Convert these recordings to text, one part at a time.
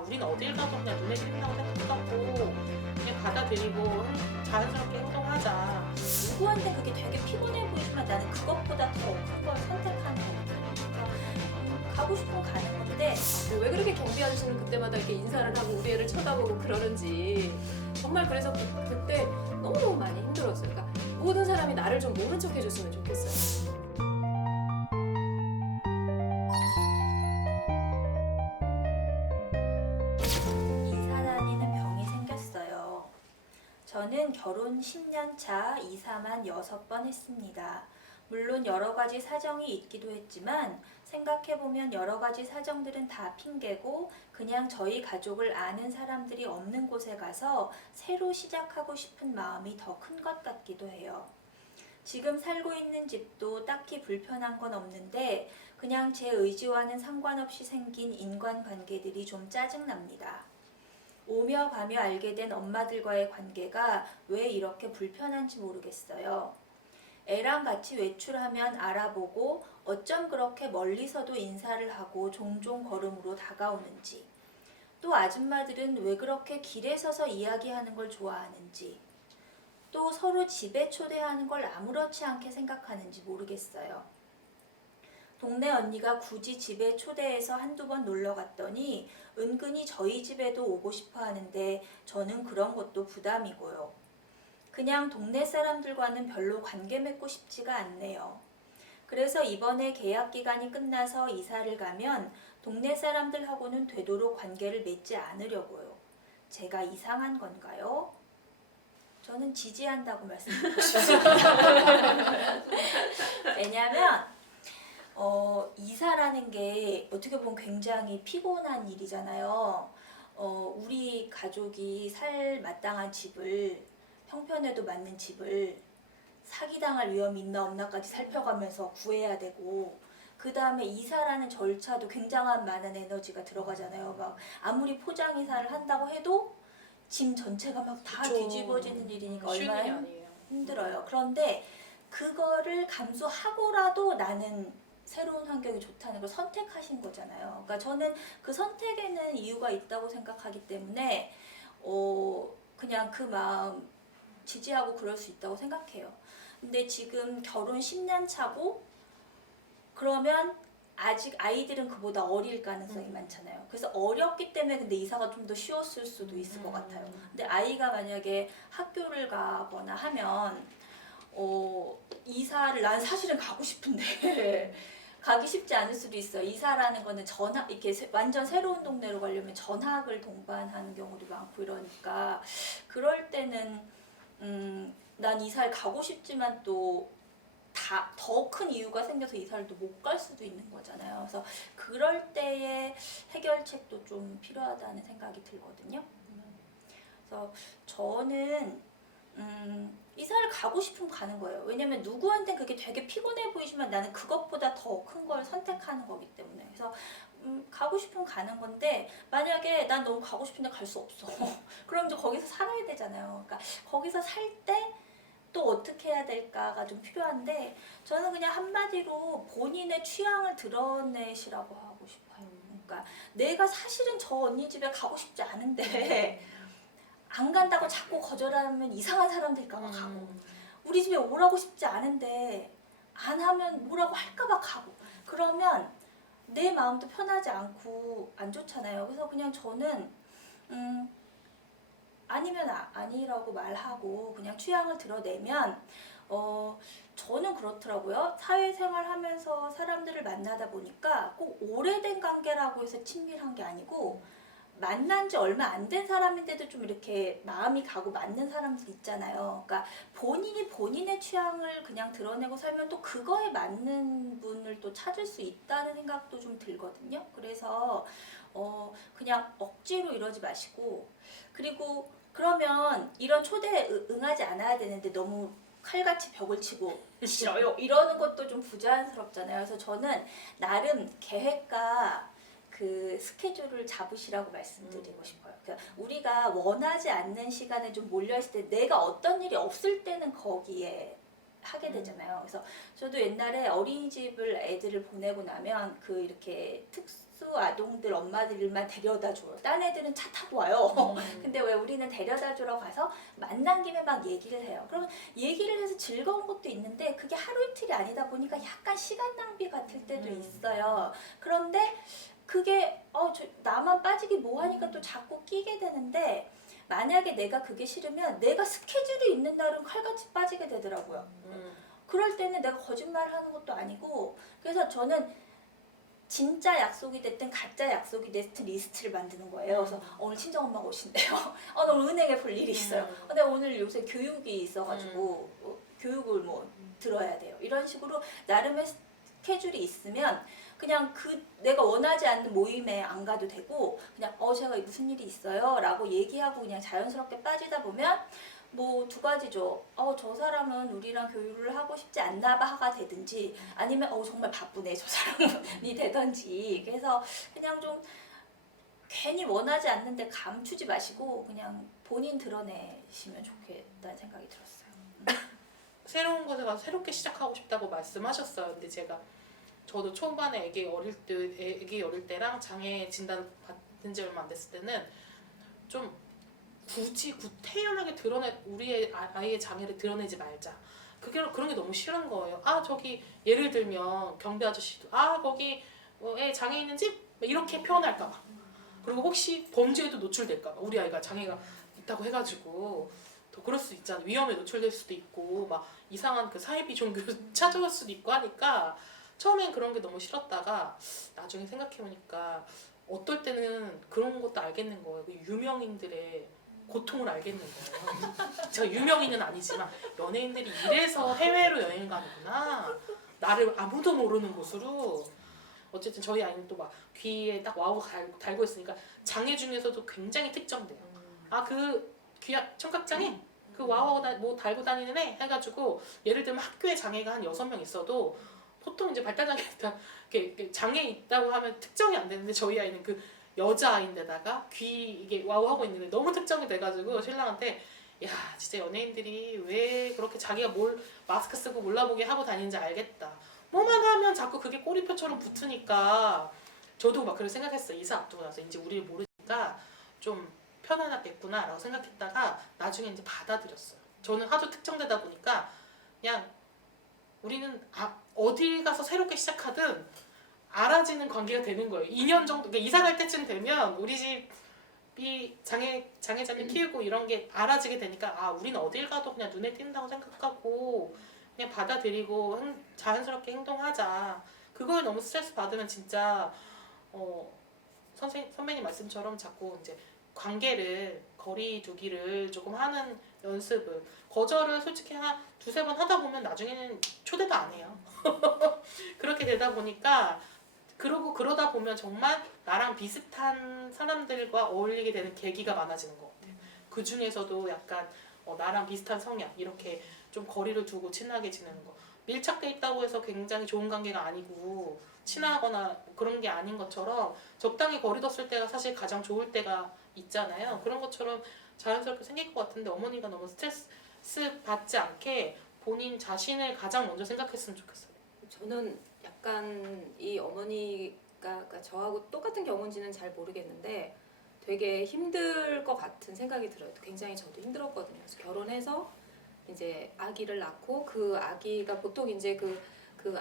우리는 어딜 가도 그냥 눈에 띈다고 생각하고 그냥 받아들이고 자연스럽게 행동하자. 누구한테 그게 되게 피곤해 보이지만 나는 그것보다 더 큰 걸 선택하는 거거든요. 가고 싶으면 가는 건데 왜 그렇게 경비 아저씨는 그때마다 이렇게 인사를 하고 우리 애를 쳐다보고 그러는지 정말 그래서 그때 너무너무 많이 힘들었어요. 그러니까 모든 사람이 나를 좀 모른 척 해줬으면 좋겠어요. 이사 다니는 병이 생겼어요. 저는 결혼 10년 차 이사만 6번 했습니다. 물론 여러 가지 사정이 있기도 했지만 생각해보면 여러 가지 사정들은 다 핑계고 그냥 저희 가족을 아는 사람들이 없는 곳에 가서 새로 시작하고 싶은 마음이 더 큰 것 같기도 해요. 지금 살고 있는 집도 딱히 불편한 건 없는데 그냥 제 의지와는 상관없이 생긴 인간관계들이 좀 짜증납니다. 오며 가며 알게 된 엄마들과의 관계가 왜 이렇게 불편한지 모르겠어요. 애랑 같이 외출하면 알아보고 어쩜 그렇게 멀리서도 인사를 하고 종종 걸음으로 다가오는지, 또 아줌마들은 왜 그렇게 길에 서서 이야기하는 걸 좋아하는지, 또 서로 집에 초대하는 걸 아무렇지 않게 생각하는지 모르겠어요. 동네 언니가 굳이 집에 초대해서 한두 번 놀러 갔더니 은근히 저희 집에도 오고 싶어 하는데 저는 그런 것도 부담이고요. 그냥 동네 사람들과는 별로 관계 맺고 싶지가 않네요. 그래서 이번에 계약 기간이 끝나서 이사를 가면 동네 사람들하고는 되도록 관계를 맺지 않으려고요. 제가 이상한 건가요? 저는 지지한다고 말씀드리고 싶습니다. 왜냐하면 이사라는 게 어떻게 보면 굉장히 피곤한 일이잖아요. 우리 가족이 살 마땅한 집을, 형편에도 맞는 집을 사기당할 위험이 있나 없나까지 살펴가면서 구해야 되고, 그 다음에 이사라는 절차도 굉장한 많은 에너지가 들어가잖아요. 막 아무리 포장 이사를 한다고 해도 짐 전체가 막 다 뒤집어지는 일이니까 얼마나 힘들어요. 그런데 그거를 감수하고라도 나는 새로운 환경이 좋다는 걸 선택하신 거잖아요. 그러니까 저는 그 선택에는 이유가 있다고 생각하기 때문에 그냥 그 마음 지지하고 그럴 수 있다고 생각해요. 근데 지금 결혼 10년 차고 그러면 아직 아이들은 그보다 어릴 가능성이 많잖아요. 그래서 어렸기 때문에 근데 이사가 좀 더 쉬웠을 수도 있을 것 같아요. 근데 아이가 만약에 학교를 가거나 하면 이사를 난 사실은 가고 싶은데 가기 쉽지 않을 수도 있어요. 이사라는 거는 전학 이렇게 완전 새로운 동네로 가려면 전학을 동반하는 경우도 많고 이러니까 그럴 때는 난 이사를 가고 싶지만 또 더 큰 이유가 생겨서 이사를 또 못 갈 수도 있는 거잖아요. 그래서 그럴 때의 해결책도 좀 필요하다는 생각이 들거든요. 그래서 저는 이사를 가고 싶으면 가는 거예요. 왜냐면 누구한테 그게 되게 피곤해 보이지만 나는 그것보다 더 큰 걸 선택하는 거기 때문에. 그래서 가고 싶으면 가는 건데 만약에 난 너무 가고 싶은데 갈 수 없어. 그럼 이제 거기서 살아야 되잖아요. 그러니까 거기서 살 때 또 어떻게 해야 될까가 좀 필요한데 저는 그냥 한마디로 본인의 취향을 드러내시라고 하고 싶어요. 그러니까 내가 사실은 저 언니 집에 가고 싶지 않은데 안 간다고 자꾸 거절하면 이상한 사람 될까봐 가고 우리 집에 오라고 싶지 않은데 안 하면 뭐라고 할까봐 가고 그러면 내 마음도 편하지 않고 안 좋잖아요. 그래서 그냥 저는 아니면 아니라고 말하고 그냥 취향을 드러내면 저는 그렇더라고요. 사회생활 하면서 사람들을 만나다 보니까 꼭 오래된 관계라고 해서 친밀한 게 아니고 만난 지 얼마 안 된 사람인데도 좀 이렇게 마음이 가고 맞는 사람들 있잖아요. 그러니까 본인이 본인의 취향을 그냥 드러내고 살면 또 그거에 맞는 분을 또 찾을 수 있다는 생각도 좀 들거든요. 그래서 그냥 억지로 이러지 마시고 그리고 그러면 이런 초대에 응하지 않아야 되는데 너무 칼같이 벽을 치고 싫어요 이러는 것도 좀 부자연스럽잖아요. 그래서 저는 나름 계획과 그 스케줄을 잡으시라고 말씀드리고 싶어요. 그러니까 우리가 원하지 않는 시간에 좀 몰려있을 때 내가 어떤 일이 없을 때는 거기에 하게 되잖아요. 그래서 저도 옛날에 어린이집을 애들을 보내고 나면 그 이렇게 특수 특수 아동들 엄마들만 데려다 줘요. 딴 애들은 차 타고 와요. 근데 왜 우리는 데려다 주러 가서 만난 김에 막 얘기를 해요. 그러면 얘기를 해서 즐거운 것도 있는데 그게 하루 이틀이 아니다 보니까 약간 시간 낭비 같을 때도 있어요. 그런데 그게 나만 빠지기 뭐하니까 또 자꾸 끼게 되는데 만약에 내가 그게 싫으면 내가 스케줄이 있는 날은 칼같이 빠지게 되더라고요. 그럴 때는 내가 거짓말을 하는 것도 아니고 그래서 저는 진짜 약속이 됐든 가짜 약속이 됐든 리스트를 만드는 거예요. 그래서 오늘 친정엄마가 오신대요. 오늘 은행에 볼 일이 있어요. 근데 오늘 요새 교육이 있어가지고 교육을 뭐 들어야 돼요. 이런 식으로 나름의 스케줄이 있으면 그냥 내가 원하지 않는 모임에 안 가도 되고 그냥 제가 무슨 일이 있어요 라고 얘기하고 그냥 자연스럽게 빠지다 보면 뭐 두 가지죠. 저 사람은 우리랑 교류를 하고 싶지 않나 봐가 되든지 아니면 정말 바쁘네 저 사람이 되든지. 그래서 그냥 좀 괜히 원하지 않는데 감추지 마시고 그냥 본인 드러내시면 좋겠다는 생각이 들었어요. 새로운 것에 가서 새롭게 시작하고 싶다고 말씀하셨어요. 근데 저도 초반에 애기 어릴 때랑 장애 진단 받은 지 얼마 안 됐을 때는 좀 굳이 구태연하게 우리의 아이의 장애를 드러내지 말자. 그런 게 너무 싫은 거예요. 저기 예를 들면 경비 아저씨도 거기 애 장애 있는 집 이렇게 표현할까 봐. 그리고 혹시 범죄에도 노출될까 봐. 우리 아이가 장애가 있다고 해가지고 더 그럴 수 있잖아. 위험에 노출될 수도 있고 막 이상한 그 사이비 종교 찾아올 수도 있고 하니까 처음엔 그런 게 너무 싫었다가 나중에 생각해보니까 어떨 때는 그런 것도 알겠는 거예요. 그 유명인들의 고통을 알겠는 거예요. 제가 유명인은 아니지만 연예인들이 이래서 해외로 여행 가는구나. 나를 아무도 모르는 곳으로. 어쨌든 저희 아이는 또 막 귀에 딱 와우 달고 있으니까 장애 중에서도 굉장히 특정돼요. 그 청각장애? 그 와우 뭐 달고 다니는 애? 해가지고 예를 들면 학교에 장애가 한 6명 있어도 보통 이제 발달장애 장애 있다고 하면 특정이 안 되는데 저희 아이는 그 여자아이인데다가 이게 와우 하고 있는데 너무 특정이 돼가지고 신랑한테 야 진짜 연예인들이 왜 그렇게 자기가 뭘 마스크 쓰고 몰라보게 하고 다니는지 알겠다. 뭐만 하면 자꾸 그게 꼬리표처럼 붙으니까 저도 막 그렇게 생각했어요. 이사 앞두고 나서 이제 우리를 모르니까 좀 편안하겠구나 라고 생각했다가 나중에 이제 받아들였어요. 저는 하도 특정되다 보니까 그냥 우리는 어딜 가서 새롭게 시작하든 알아지는 관계가 되는 거예요. 2년 정도, 그러니까 이사 갈 때쯤 되면 우리 집이 장애자들 키우고 이런 게 알아지게 되니까 우리는 어딜 가도 그냥 눈에 띈다고 생각하고 그냥 받아들이고 자연스럽게 행동하자. 그거에 너무 스트레스 받으면 진짜 선배님 말씀처럼 자꾸 이제 관계를 거리 두기를 조금 하는 연습을 거절을 솔직히 두세 번 하다 보면 나중에는 초대도 안 해요. 그렇게 되다 보니까 그러다 보면 정말 나랑 비슷한 사람들과 어울리게 되는 계기가 많아지는 것 같아요. 그 중에서도 약간 나랑 비슷한 성향 이렇게 좀 거리를 두고 친하게 지내는 거. 밀착돼 있다고 해서 굉장히 좋은 관계가 아니고 친하거나 그런 게 아닌 것처럼 적당히 거리 뒀을 때가 사실 가장 좋을 때가 있잖아요. 그런 것처럼 자연스럽게 생길 것 같은데 어머니가 너무 스트레스 받지 않게 본인 자신을 가장 먼저 생각했으면 좋겠어요. 저는 약간 이 어머니가 그러니까 저하고 똑같은 경우인지는 잘 모르겠는데 되게 힘들 것 같은 생각이 들어요. 굉장히 저도 힘들었거든요. 그래서 결혼해서 이제 아기를 낳고 그 아기가 보통 이제 그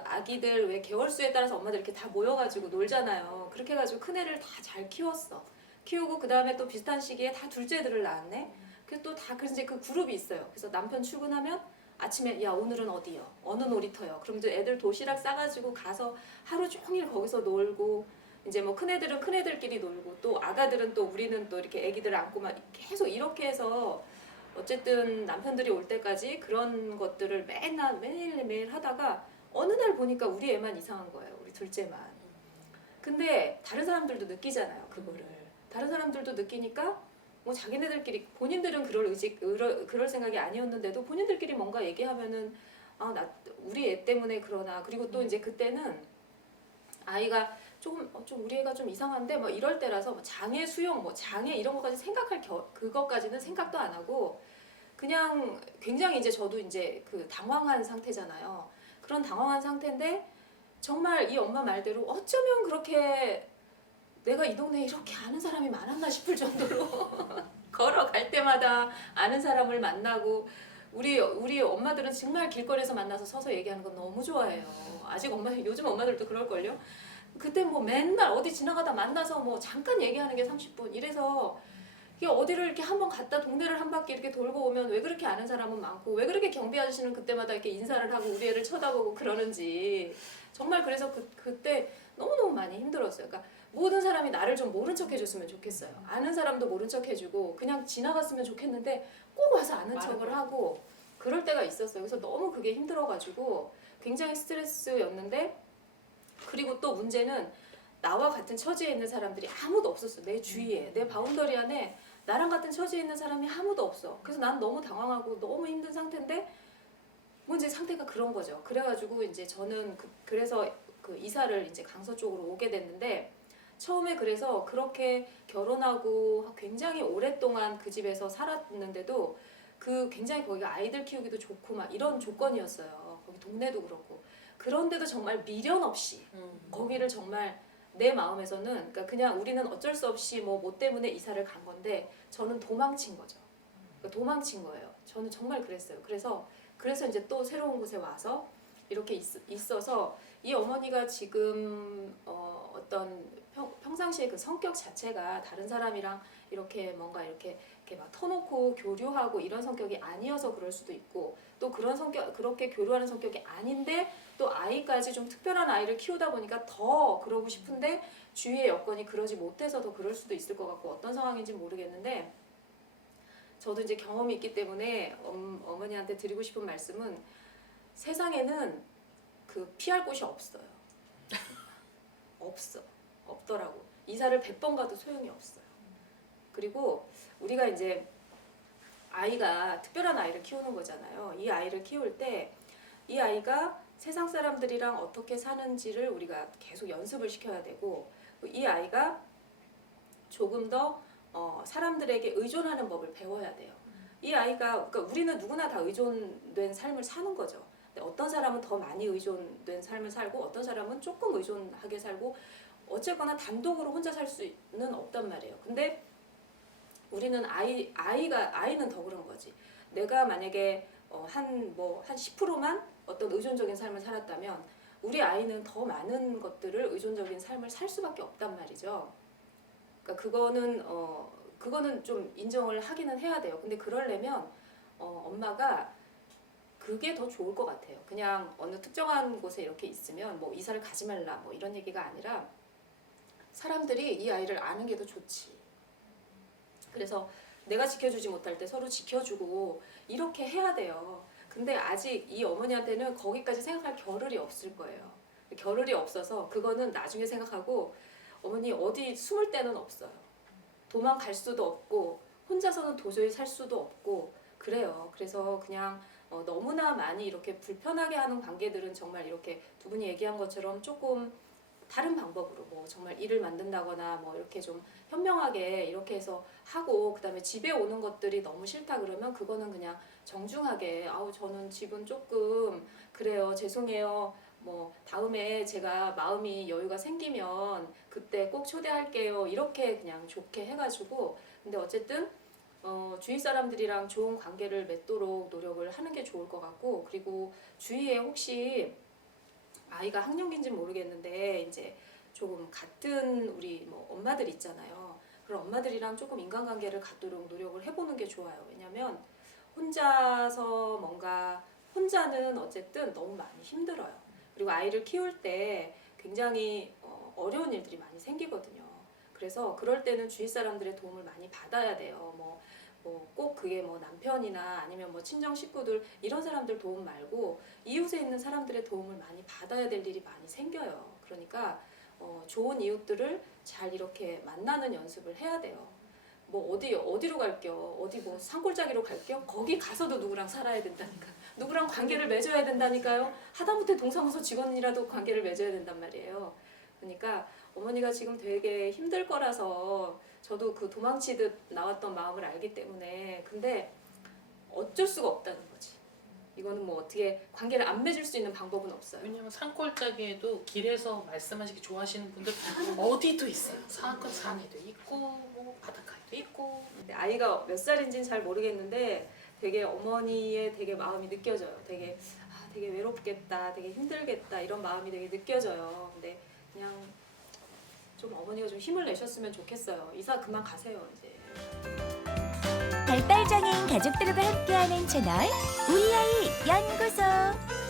아기들 왜 개월수에 따라서 엄마들 이렇게 다 모여가지고 놀잖아요. 그렇게 해가지고 큰 애를 다 잘 키웠어. 키우고 그 다음에 또 비슷한 시기에 다 둘째들을 낳았네. 그래서 또 다 그래서 이제 그 그룹이 있어요. 그래서 남편 출근하면 아침에 야 오늘은 어디요? 어느 놀이터요? 그럼 이제 애들 도시락 싸가지고 가서 하루 종일 거기서 놀고 이제 뭐 큰애들은 큰애들끼리 놀고 또 아가들은 또 우리는 또 이렇게 애기들을 안고 막 계속 이렇게 해서 어쨌든 남편들이 올 때까지 그런 것들을 매일 하다가 어느 날 보니까 우리 애만 이상한 거예요. 우리 둘째만. 근데 다른 사람들도 느끼잖아요. 그거를. 다른 사람들도 느끼니까 뭐 자기네들끼리 본인들은 그럴 생각이 아니었는데도 본인들끼리 뭔가 얘기하면은 우리 애 때문에 그러나 그리고 또 이제 그때는 아이가 좀 우리 애가 좀 이상한데 뭐 이럴 때라서 뭐 장애 수용 뭐 장애 이런 것까지 그것까지는 생각도 안 하고 그냥 굉장히 이제 저도 이제 그 당황한 상태잖아요. 그런 당황한 상태인데 정말 이 엄마 말대로 어쩌면 그렇게 내가 이 동네에 이렇게 아는 사람이 많았나 싶을 정도로 걸어갈 때마다 아는 사람을 만나고 우리 엄마들은 정말 길거리에서 만나서 서서 얘기하는 건 너무 좋아해요. 아직 요즘 엄마들도 그럴걸요. 그때 뭐 맨날 어디 지나가다 만나서 뭐 잠깐 얘기하는 게 30분 이래서 이게 어디를 이렇게 한번 갔다 동네를 한 바퀴 이렇게 돌고 오면 왜 그렇게 아는 사람은 많고 왜 그렇게 경비 아저씨는 그때마다 이렇게 인사를 하고 우리 애를 쳐다보고 그러는지 정말 그래서 그때 너무너무 많이 힘들었어요. 그러니까 모든 사람이 나를 좀 모른 척 해줬으면 좋겠어요. 아는 사람도 모른 척 해주고 그냥 지나갔으면 좋겠는데 꼭 와서 아는 척을 하고 그럴 때가 있었어요. 그래서 너무 그게 힘들어가지고 굉장히 스트레스였는데 그리고 또 문제는 나와 같은 처지에 있는 사람들이 아무도 없었어. 내 주위에 내 바운더리 안에 나랑 같은 처지에 있는 사람이 아무도 없어. 그래서 난 너무 당황하고 너무 힘든 상태인데 뭐 이제 상태가 그런 거죠. 그래가지고 이제 저는 그래서 그 이사를 이제 강서 쪽으로 오게 됐는데 처음에 그래서 그렇게 결혼하고 굉장히 오랫동안 그 집에서 살았는데도 그 굉장히 거기가 아이들 키우기도 좋고 막 이런 조건이었어요. 거기 동네도 그렇고 그런데도 정말 미련 없이 거기를 정말 내 마음에서는 그러니까 그냥 우리는 어쩔 수 없이 뭐 때문에 이사를 간 건데 저는 도망친 거죠. 그러니까 도망친 거예요. 저는 정말 그랬어요. 그래서 이제 또 새로운 곳에 와서 이렇게 있어서 이 어머니가 지금 어떤 평상시에 그 성격 자체가 다른 사람이랑 이렇게 뭔가 이렇게 막 터놓고 교류하고 이런 성격이 아니어서 그럴 수도 있고 또 그런 성격 그렇게 교류하는 성격이 아닌데 또 아이까지 좀 특별한 아이를 키우다 보니까 더 그러고 싶은데 주위의 여건이 그러지 못해서 더 그럴 수도 있을 것 같고 어떤 상황인지 모르겠는데 저도 이제 경험이 있기 때문에 어머니한테 드리고 싶은 말씀은 세상에는 그 피할 곳이 없어요. 없더라고. 이사를 100번 가도 소용이 없어요. 그리고 우리가 이제 아이가 특별한 아이를 키우는 거잖아요. 이 아이를 키울 때 이 아이가 세상 사람들이랑 어떻게 사는지를 우리가 계속 연습을 시켜야 되고 이 아이가 조금 더 사람들에게 의존하는 법을 배워야 돼요. 이 아이가 그러니까 우리는 누구나 다 의존된 삶을 사는 거죠. 근데 어떤 사람은 더 많이 의존된 삶을 살고 어떤 사람은 조금 의존하게 살고 어쨌거나 단독으로 혼자 살 수는 없단 말이에요. 근데 우리는 아이는 더 그런 거지. 내가 만약에 한 10%만 어떤 의존적인 삶을 살았다면 우리 아이는 더 많은 것들을 의존적인 삶을 살 수밖에 없단 말이죠. 그러니까 그거는 좀 인정을 하기는 해야 돼요. 근데 그러려면 엄마가 그게 더 좋을 것 같아요. 그냥 어느 특정한 곳에 이렇게 있으면 뭐 이사를 가지 말라 뭐 이런 얘기가 아니라 사람들이 이 아이를 아는 게 더 좋지. 그래서 내가 지켜주지 못할 때 서로 지켜주고 이렇게 해야 돼요. 근데 아직 이 어머니한테는 거기까지 생각할 겨를이 없을 거예요. 겨를이 없어서 그거는 나중에 생각하고 어머니 어디 숨을 데는 없어요. 도망갈 수도 없고 혼자서는 도저히 살 수도 없고 그래요. 그래서 그냥 너무나 많이 이렇게 불편하게 하는 관계들은 정말 이렇게 두 분이 얘기한 것처럼 조금 다른 방법으로 뭐 정말 일을 만든다거나 뭐 이렇게 좀 현명하게 이렇게 해서 하고 그다음에 집에 오는 것들이 너무 싫다 그러면 그거는 그냥 정중하게 저는 집은 조금 그래요. 죄송해요. 뭐 다음에 제가 마음이 여유가 생기면 그때 꼭 초대할게요. 이렇게 그냥 좋게 해가지고 근데 어쨌든 주위 사람들이랑 좋은 관계를 맺도록 노력을 하는 게 좋을 것 같고 그리고 주위에 혹시 아이가 학령기인지는 모르겠는데 이제 조금 같은 우리 뭐 엄마들 있잖아요. 그런 엄마들이랑 조금 인간관계를 갖도록 노력을 해보는 게 좋아요. 왜냐면 혼자는 어쨌든 너무 많이 힘들어요. 그리고 아이를 키울 때 굉장히 어려운 일들이 많이 생기거든요. 그래서 그럴 때는 주위 사람들의 도움을 많이 받아야 돼요. 꼭 그게 뭐 남편이나 아니면 뭐 친정 식구들 이런 사람들 도움 말고 이웃에 있는 사람들의 도움을 많이 받아야 될 일이 많이 생겨요. 그러니까 좋은 이웃들을 잘 이렇게 만나는 연습을 해야 돼요. 뭐 어디로 갈게요? 어디 뭐 산골짜기로 갈게요? 거기 가서도 누구랑 살아야 된다니까. 누구랑 관계를 맺어야 된다니까요. 하다못해 동사무소 직원이라도 관계를 맺어야 된단 말이에요. 그러니까 어머니가 지금 되게 힘들 거라서 저도 그 도망치듯 나왔던 마음을 알기 때문에 근데 어쩔 수가 없다는 거지. 이거는 뭐 어떻게 관계를 안 맺을 수 있는 방법은 없어요. 왜냐면 산골짜기에도 길에서 말씀하시기 좋아하시는 분들 어디도 있어요. 산에도 있고 뭐 바닷가에도 있고. 근데 아이가 몇 살인지는 잘 모르겠는데 되게 어머니의 되게 마음이 느껴져요. 되게 외롭겠다, 되게 힘들겠다 이런 마음이 되게 느껴져요. 근데 그냥 좀 어머니가 좀 힘을 내셨으면 좋겠어요. 이사 그만 가세요 이제. 발달장애인 가족들과 함께하는 채널 우리 아이 연구소.